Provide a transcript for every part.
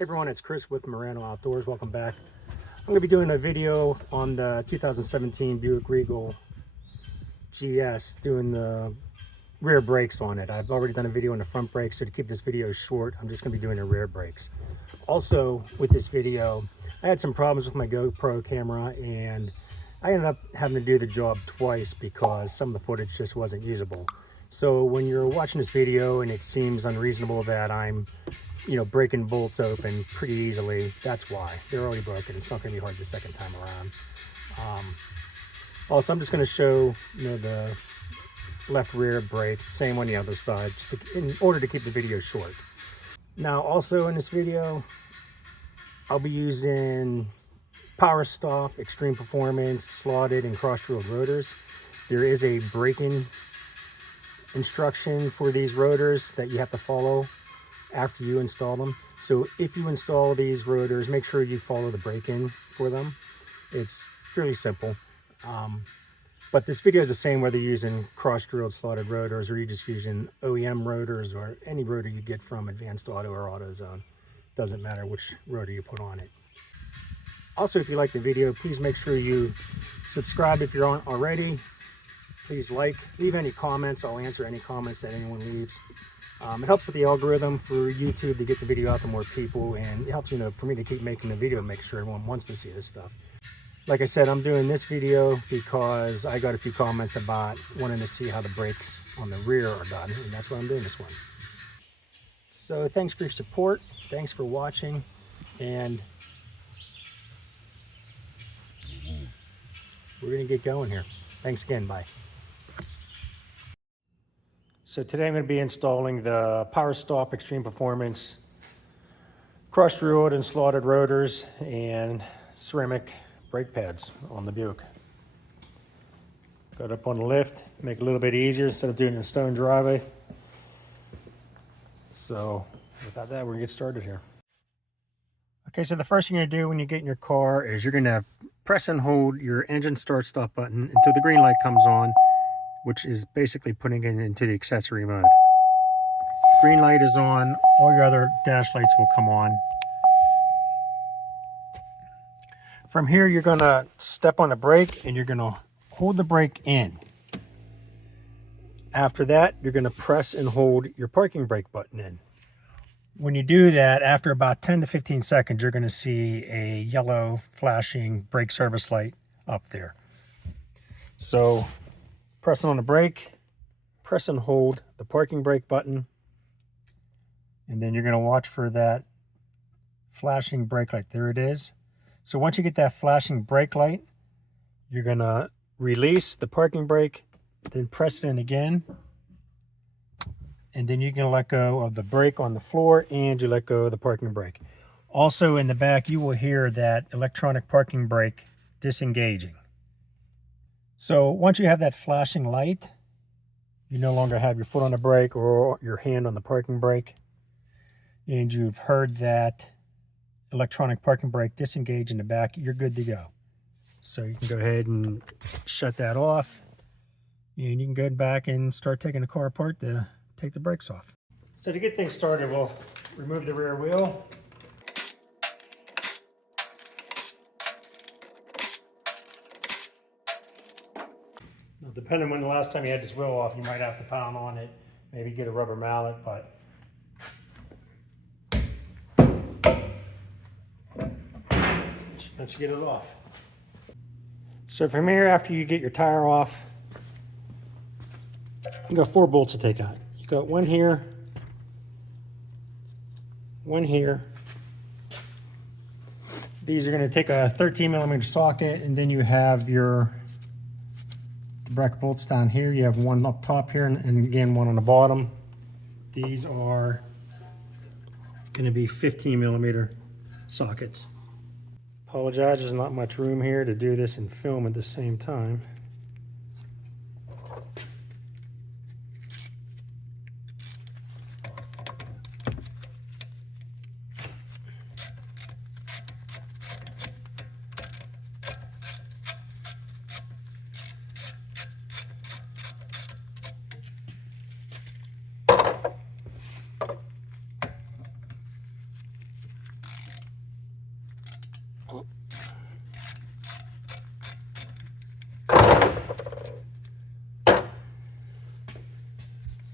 Hey everyone, it's Chris with Morano Outdoors. Welcome back. I'm going to be doing a video on the 2017 Buick Regal GS, doing the rear brakes on it. I've already done a video on the front brakes, so to keep this video short, I'm just going to be doing the rear brakes. Also, with this video, I had some problems with my GoPro camera, and I ended up having to do the job twice because some of the footage just wasn't usable. So when you're watching this video and it seems unreasonable that I'm breaking bolts open pretty easily, that's why. They're already broken. It's not going to be hard the second time around. Also, I'm just going to show the left rear brake, same on the other side, just in order to keep the video short. Now, also in this video, I'll be using Power Stop, Extreme Performance, slotted and cross-drilled rotors. There is a braking instruction for these rotors that you have to follow after you install them. So if you install these rotors, make sure you follow the braking for them. It's fairly simple. But this video is the same whether you're using cross-drilled slotted rotors or you're just using OEM rotors or any rotor you get from Advanced Auto or AutoZone. Doesn't matter which rotor you put on it. Also, if you like the video, please make sure you subscribe if you're on already. Please leave any comments. I'll answer any comments that anyone leaves. It helps with the algorithm for YouTube to get the video out to more people, and it helps for me to keep making the video, make sure everyone wants to see this stuff. Like I said, I'm doing this video because I got a few comments about wanting to see how the brakes on the rear are done, and that's why I'm doing this one. So thanks for your support, thanks for watching, and we're gonna get going here. Thanks again, bye. So today I'm going to be installing the Power Stop Extreme Performance cross-drilled and slotted rotors and ceramic brake pads on the Buick. Got it up on the lift, make it a little bit easier instead of doing it in a stone driveway. So without that, we're going to get started here. Okay, so the first thing you're going to do when you get in your car is you're going to press and hold your engine start-stop button until the green light comes on, which is basically putting it into the accessory mode. Green light is on, all your other dash lights will come on. From here, you're gonna step on the brake and you're gonna hold the brake in. After that, you're gonna press and hold your parking brake button in. When you do that, after about 10 to 15 seconds, you're gonna see a yellow flashing brake service light up there. So, press on the brake, press and hold the parking brake button, and then you're going to watch for that flashing brake light. There it is. So once you get that flashing brake light, you're going to release the parking brake, then press it in again, and then you can let go of the brake on the floor and you let go of the parking brake. Also in the back, you will hear that electronic parking brake disengaging. So once you have that flashing light, you no longer have your foot on the brake or your hand on the parking brake, and you've heard that electronic parking brake disengage in the back, you're good to go. So you can go ahead and shut that off, and you can go back and start taking the car apart to take the brakes off. So to get things started, we'll remove the rear wheel. Depending on when the last time you had this wheel off, you might have to pound on it, maybe get a rubber mallet, but once you get it off. So from here, after you get your tire off, you got 4 bolts to take out. You got one here, one here. These are going to take a 13mm socket, and then you have your bracket bolts down here. You have one up top here and again one on the bottom. These are going to be 15mm sockets. Apologize, there's not much room here to do this and film at the same time.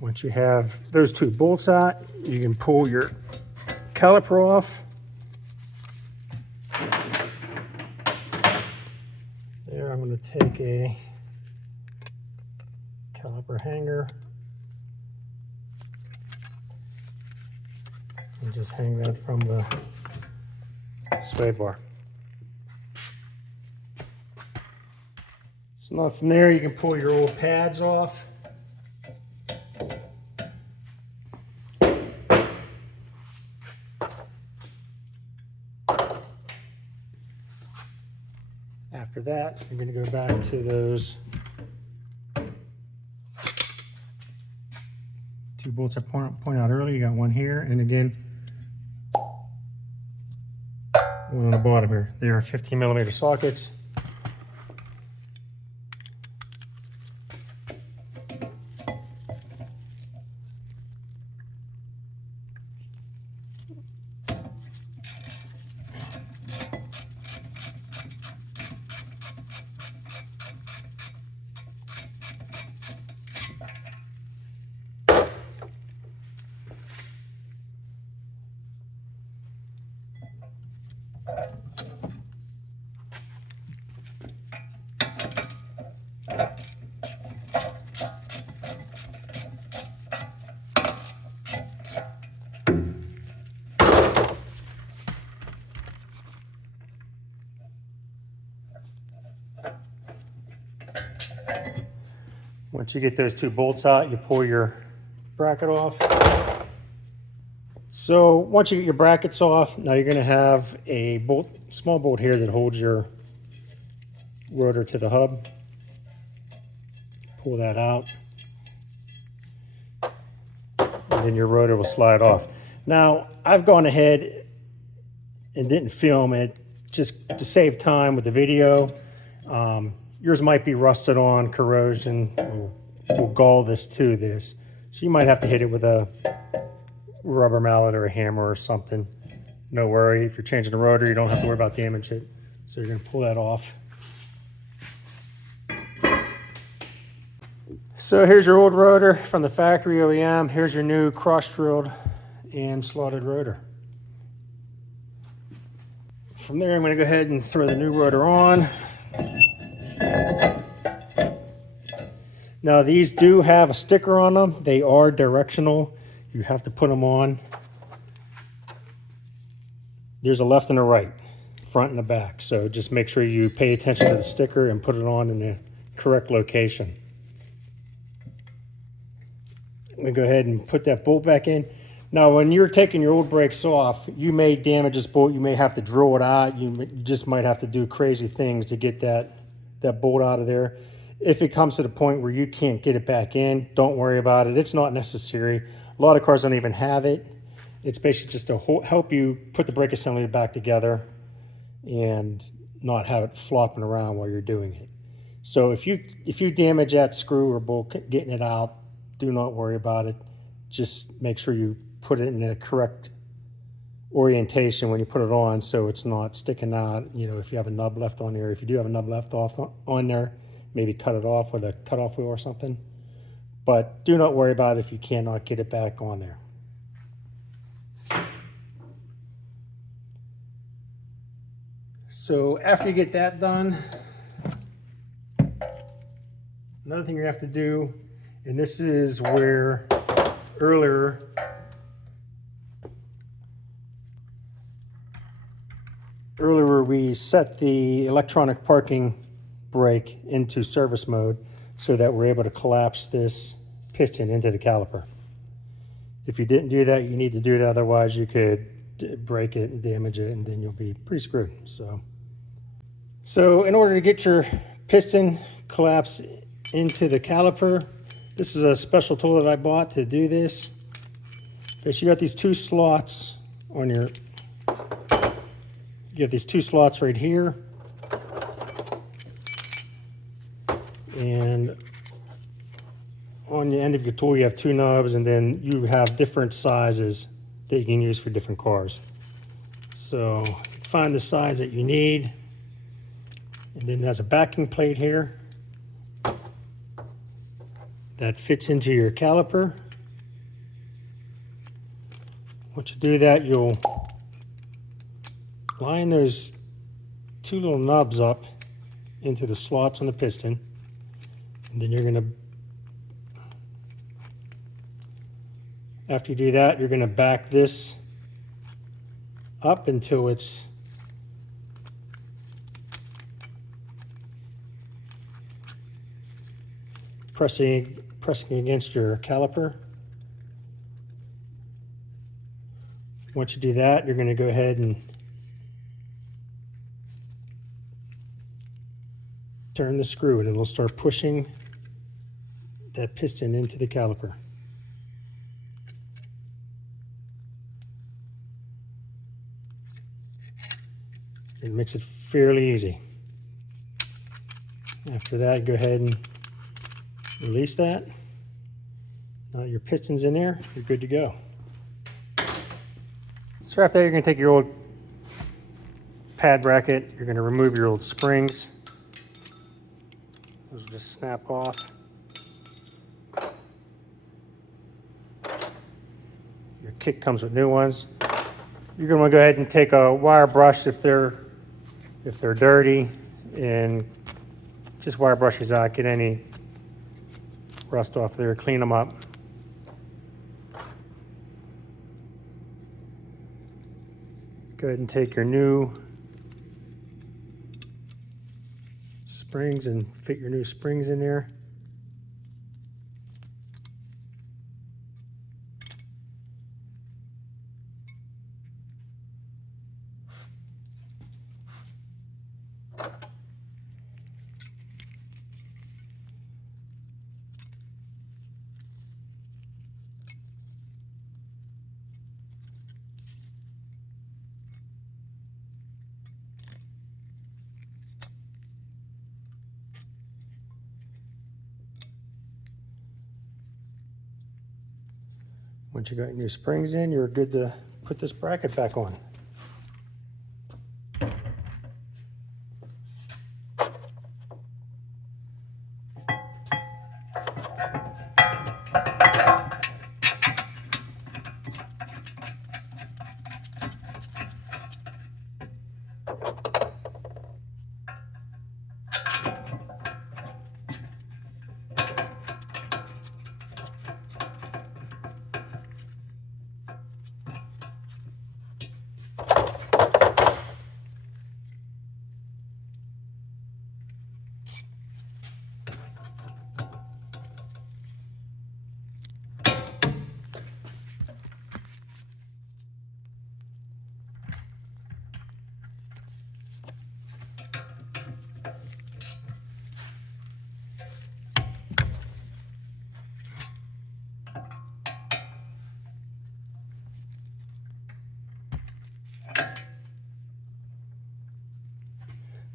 Once you have those two bolts out, you can pull your caliper off. There, I'm going to take a caliper hanger and just hang that from the sway bar. So now from there you can pull your old pads off. After that, you're going to go back to those two bolts I pointed out earlier. You got one here, and again, one on the bottom here. They are 15mm sockets. Once you get those two bolts out, you pull your bracket off. So once you get your brackets off, now you're going to have a bolt, small bolt here that holds your rotor to the hub. Pull that out, and then your rotor will slide off. Now I've gone ahead and didn't film it just to save time with the video. Yours might be rusted on, corrosion will gall this to this. So you might have to hit it with a rubber mallet or a hammer or something. No worry, if you're changing the rotor, you don't have to worry about damage it. So you're gonna pull that off. So here's your old rotor from the factory OEM. Here's your new cross-drilled and slotted rotor. From there, I'm gonna go ahead and throw the new rotor on. Now these do have a sticker on them. They are directional. You have to put them on. There's a left and a right, front and a back. So just make sure you pay attention to the sticker and put it on in the correct location. I'm gonna go ahead and put that bolt back in. Now when you're taking your old brakes off, you may damage this bolt. You may have to drill it out. You just might have to do crazy things to get that bolt out of there. If it comes to the point where you can't get it back in, don't worry about it. It's not necessary. A lot of cars don't even have it. It's basically just to help you put the brake assembly back together and not have it flopping around while you're doing it. So if you damage that screw or bolt getting it out, do not worry about it. Just make sure you put it in the correct orientation when you put it on so it's not sticking out. You know, if you have a nub left on there, if you do have a nub left off on there, maybe cut it off with a cutoff wheel or something. But do not worry about it if you cannot get it back on there. So after you get that done, another thing you have to do, and this is where earlier we set the electronic parking brake into service mode so that we're able to collapse this piston into the caliper. If you didn't do that, you need to do it, otherwise you could break it and damage it, and then you'll be pretty screwed. So in order to get your piston collapsed into the caliper, this is a special tool that I bought to do this. Okay, so you got these two slots on your, you have these two slots right here, and on the end of your tool you have two knobs, and then you have different sizes that you can use for different cars. So find the size that you need, and then there's a backing plate here that fits into your caliper. Once you do that, you'll line those two little nubs up into the slots on the piston, and then you're going to, after you do that, you're going to back this up until it's pressing against your caliper. Once you do that, you're going to go ahead and turn the screw, and it'll start pushing that piston into the caliper. It makes it fairly easy. After that, go ahead and release that. Now your piston's in there, you're good to go. So after that, you're going to take your old pad bracket, you're going to remove your old springs. Those will just snap off. Your kit comes with new ones. You're going to want to go ahead and take a wire brush if they're dirty, and just wire brushes out, get any rust off there, clean them up. Go ahead and take your new springs and fit your new springs in there. Once you got your new springs in, you're good to put this bracket back on.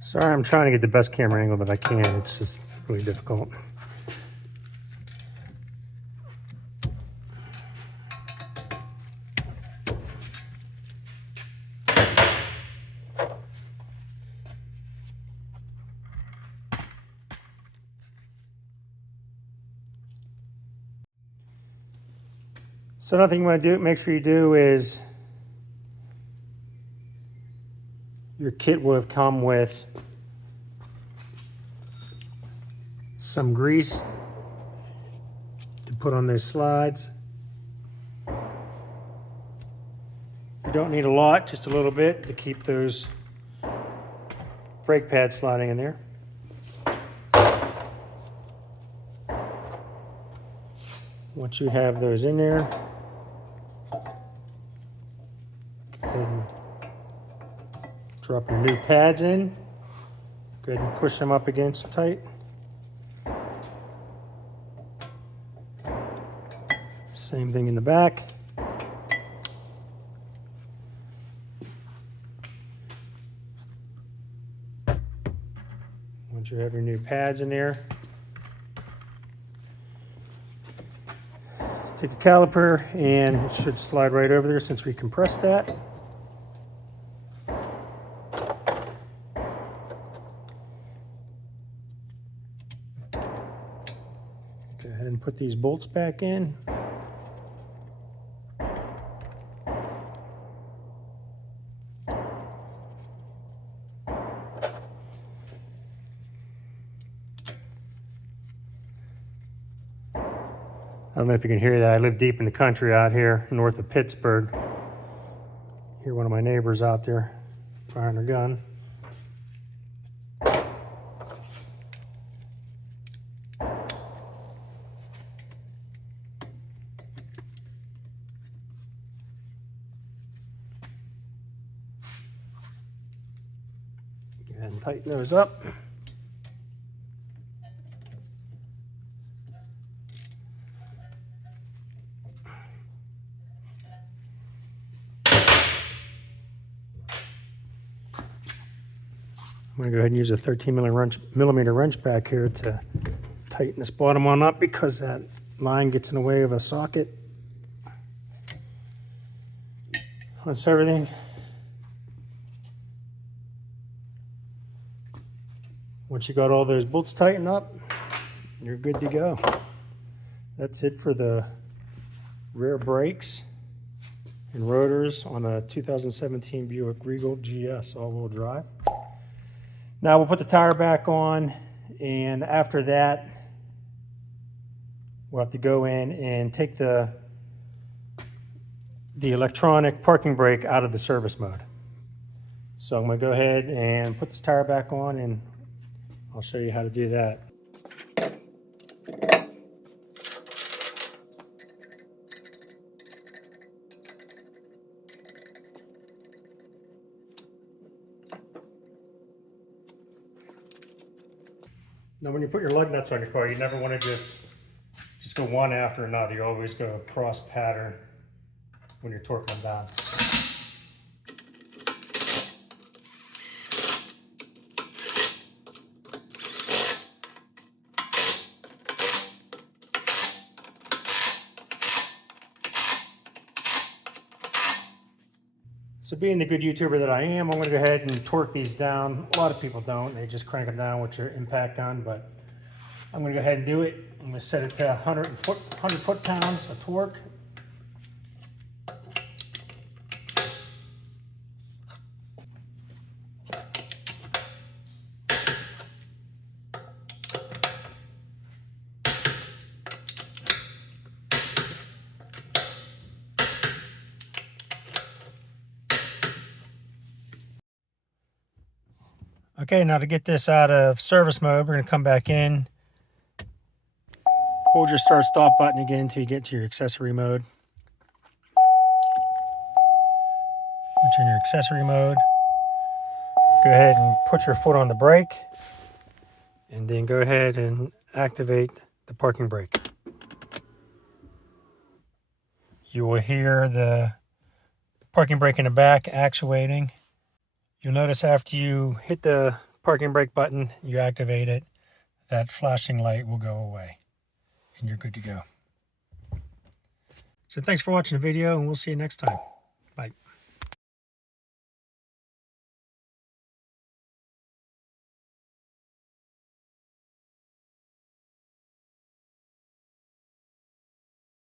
Sorry, I'm trying to get the best camera angle that I can. It's just really difficult. So another thing you want to do, make sure you do is your kit will have come with some grease to put on those slides. You don't need a lot, just a little bit to keep those brake pads sliding in there. Once you have those in there, go ahead and drop your new pads in. Go ahead and push them up against tight. Same thing in the back. Once you have your new pads in there, take a caliper and it should slide right over there since we compressed that. Go ahead and put these bolts back in. I don't know if you can hear that. I live deep in the country out here north of Pittsburgh. Hear one of my neighbors out there firing her gun. Go ahead and tighten those up. I'm going to go ahead and use a 13mm wrench back here to tighten this bottom one up because that line gets in the way of a socket. That's everything. Once you got all those bolts tightened up, you're good to go. That's it for the rear brakes and rotors on a 2017 Buick Regal GS all-wheel drive. Now we'll put the tire back on, and after that we'll have to go in and take the electronic parking brake out of the service mode. So I'm going to go ahead and put this tire back on, and I'll show you how to do that. Now when you put your lug nuts on your car, you never want to just go one after another. You always go cross pattern when you're torquing them down. So being the good YouTuber that I am, I'm going to go ahead and torque these down. A lot of people don't. They just crank them down with your impact gun, but I'm going to go ahead and do it. I'm going to set it to 100 foot-pounds of torque. Okay, now to get this out of service mode, we're going to come back in. Hold your start-stop button again until you get to your accessory mode. Once you're in your accessory mode, go ahead and put your foot on the brake, and then go ahead and activate the parking brake. You will hear the parking brake in the back actuating. You'll notice after you hit the parking brake button, you activate it, that flashing light will go away and you're good to go. So thanks for watching the video, and we'll see you next time. Bye.